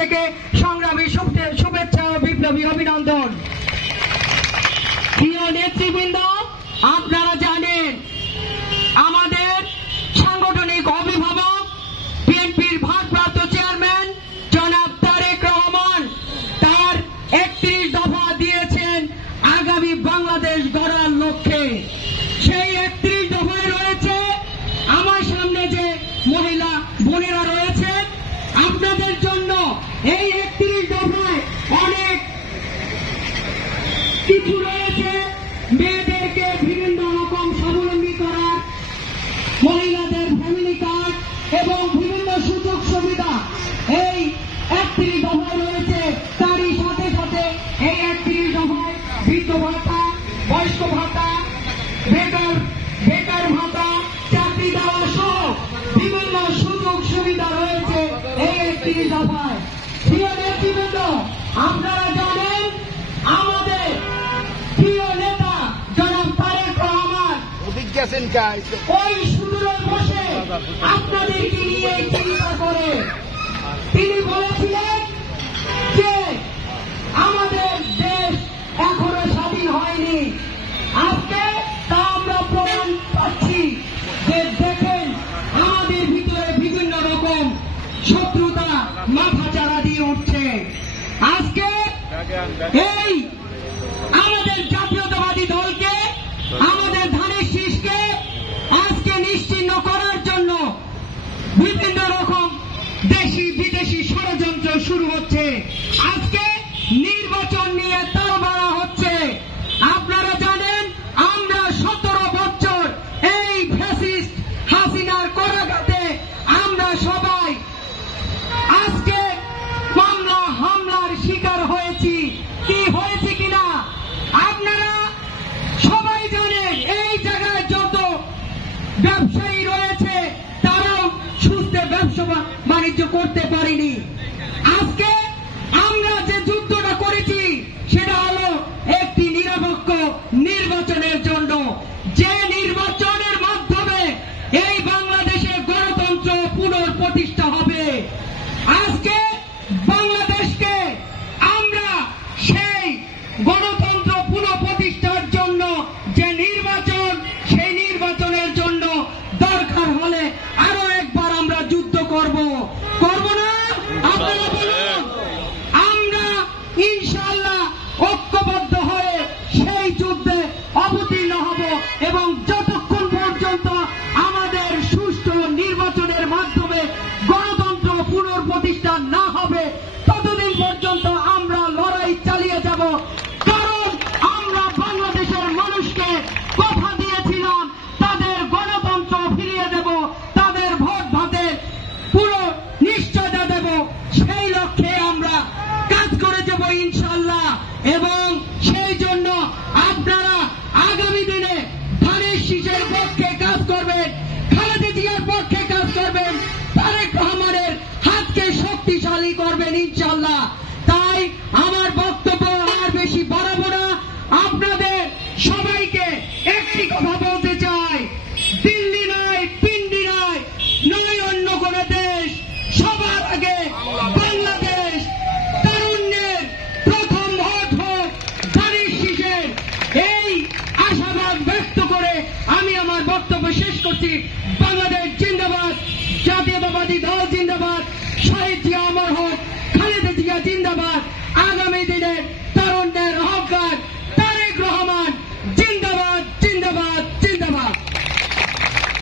থেকে সংগ্রামী শুভেচ্ছা ও বিপ্লবী অভিনন্দন। প্রিয় নেতৃবৃন্দ, আপনারা জানেন আমাদের সাংগঠনিক অভিভাবক বিএনপির ভারপ্রাপ্ত চেয়ারম্যান জনাব তারেক রহমান তার 31 দফা দিয়েছেন আগামী বাংলাদেশ গড়ার লক্ষ্যে। সেই 31 দফায় রয়েছে, আমার সামনে যে মহিলা বোনেরা রয়েছেন আপনাদের জন্য এই 31 দফায় অনেক কিছু রয়েছে। মেয়েদেরকে বিভিন্ন রকম স্বাবলম্বী করার, মহিলাদের ফ্যামিলি কার্ড এবং বিভিন্ন সুযোগ সুবিধা এই 31 দফায় রয়েছে। তারই সাথে সাথে এই 31 দফায় বৃদ্ধ ভাতা, বয়স্ক ভাতা, বেকার ভাতা, চাকরি দেওয়া সহ বিভিন্ন সুযোগ সুবিধা রয়েছে এই 31 দফায়। প্রিয় নেতৃবৃন্দ, আপনারা জানেন আমাদের প্রিয় নেতা জনাব তারেক রহমান ওই সুদূরে বসে আপনাদেরকে নিয়ে চিন্তা করে তিনি বলেছিলেন যে আমাদের দেশ এখনো স্বাধীন হয়নি। আজকে তা আমরা প্রমাণ পাচ্ছি যে দেখেন আমাদের ভিতরে বিভিন্ন রকম শত্রুতা মাথা চাড়া দিয়ে উঠছে। আজকে এই আমাদের জাতীয়তাবাদী দলকে, আমাদের ধানের শীষকে আজকে নিশ্চিহ্ন করার জন্য বিভিন্ন রকম দেশি বিদেশি ষড়যন্ত্র শুরু হচ্ছে। আজকে নির্বাচন নিয়ে তালবাড়া হচ্ছে। আপনারা জানেন আমরা 17 বছর এই ফ্যাসিস্ট হাসিনার করাঘাতে আমরা সবাই আজকে মামলা হামলার শিকার হয়েছি। কি হয়েছে কিনা আপনারা সবাই জানেন। এই জায়গায় যত ব্যবসায়ী রয়েছে তারাও সুস্থ ব্যবসা বাণিজ্য করতে পারেনি। আজকে আমরা যে যুদ্ধটা করেছি সেটা হলো একটি নিরপেক্ষ নির্বাচনের জন্য, যে নির্বাচনের মাধ্যমে এই বাংলাদেশে গণতন্ত্র পুনঃপ্রতিষ্ঠা হবে। আজকে বাংলাদেশকে আমরা সেই গণতন্ত্র পুনঃপ্রতিষ্ঠার জন্য যে নির্বাচন, সেই নির্বাচনের জন্য দরকার হলে আরো একবার আমরা যুদ্ধ করব না? আপনারা বলুন। আমরা ইনশাআল্লাহ ঐক্যবদ্ধ হয়ে সেই যুদ্ধে অবতীর্ণ হব এবং যতক্ষণ পর্যন্ত আমাদের সুষ্ঠু নির্বাচনের মাধ্যমে গণতন্ত্র পুনঃপ্রতিষ্ঠা না হবে ততদিন পর্যন্ত আমরা লড়াই চালিয়ে যাব। কারণ আমরা বাংলাদেশের মানুষকে কথা দিয়েছিলাম তাদের গণতন্ত্র ফিরিয়ে দেব, তাদের ভোট ভাতের পুরো নিশ্চয়তা দেব। সেই লক্ষ্যে আমরা কাজ করে যাব ইনশাআল্লাহ। এবং সেই জন্য আপনারা আগামী দিনে ধানের শীষের পক্ষে কাজ করবেন, খালেদা জিয়ার পক্ষে কাজ করবেন, তারেক রহমানের হাতকে শক্তিশালী করবেন ইনশাআল্লাহ। তাই আমার বক্তব্য আর বেশি বাড়াবো না। আপনাদের সবাইকে একটি কথা বলতে চাই, দিল্লি নয়, পিন্ডি নয়, নয় অন্য কোন দেশ, সবার আগে বাংলাদেশ। তারুণ্যের প্রথম ভোট হোক ধানের শীষের, এই আশাবাদ ব্যক্ত করে আমি আমার বক্তব্য শেষ করছি।